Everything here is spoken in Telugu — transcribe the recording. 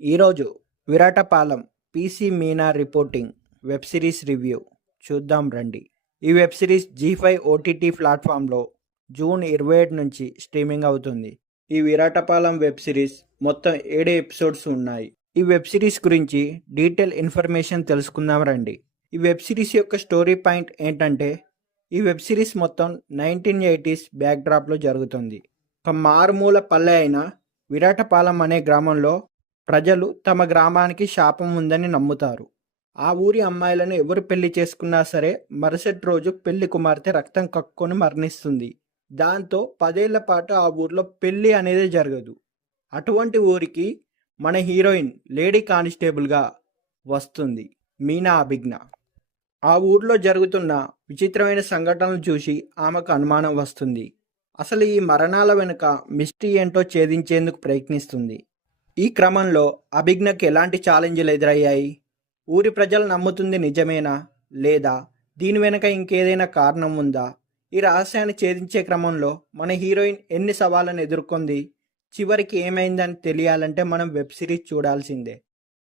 ఈరోజు Viratapalem PC Meena reporting web series review చూద్దాం రండి. ఈ వెబ్ సిరీస్ జీ5 ఓటీటీ ప్లాట్ఫామ్లో జూన్ 27 నుంచి స్ట్రీమింగ్ అవుతుంది. ఈ విరాటపాలెం వెబ్ సిరీస్ మొత్తం 7 ఎపిసోడ్స్ ఉన్నాయి. ఈ వెబ్ సిరీస్ గురించి డీటెయిల్ ఇన్ఫర్మేషన్ తెలుసుకుందాం రండి. ఈ వెబ్ సిరీస్ యొక్క స్టోరీ పాయింట్ ఏంటంటే, ఈ వెబ్ సిరీస్ మొత్తం 1980s బ్యాక్డ్రాప్లో జరుగుతుంది. ఒక మారుమూల పల్లె అయిన విరాటపాలెం అనే గ్రామంలో ప్రజలు తమ గ్రామానికి శాపం ఉందని నమ్ముతారు. ఆ ఊరి అమ్మాయిలను ఎవరు పెళ్లి చేసుకున్నా సరే మరుసటి రోజు పెళ్లి కుమార్తె రక్తం కక్కుకొని మరణిస్తుంది. దాంతో 10 ఏళ్ల పాటు ఆ ఊర్లో పెళ్లి అనేది జరగదు. అటువంటి ఊరికి మన హీరోయిన్ లేడీ కానిస్టేబుల్గా వస్తుంది, మీనా అభిజ్ఞ. ఆ ఊర్లో జరుగుతున్న విచిత్రమైన సంఘటనలు చూసి ఆమెకు అనుమానం వస్తుంది. అసలు ఈ మరణాల వెనుక మిస్టరీ ఏంటో ఛేదించేందుకు ప్రయత్నిస్తుంది. ఈ క్రమంలో అభిజ్ఞకి ఎలాంటి ఛాలెంజ్లు ఎదురయ్యాయి? ఊరి ప్రజలు నమ్ముతుంది నిజమేనా, లేదా దీని వెనుక ఇంకేదైనా కారణం ఉందా? ఈ రహస్యాన్ని ఛేదించే క్రమంలో మన హీరోయిన్ ఎన్ని సవాళ్ళను ఎదుర్కొంది, చివరికి ఏమైందని తెలియాలంటే మనం వెబ్ సిరీస్ చూడాల్సిందే.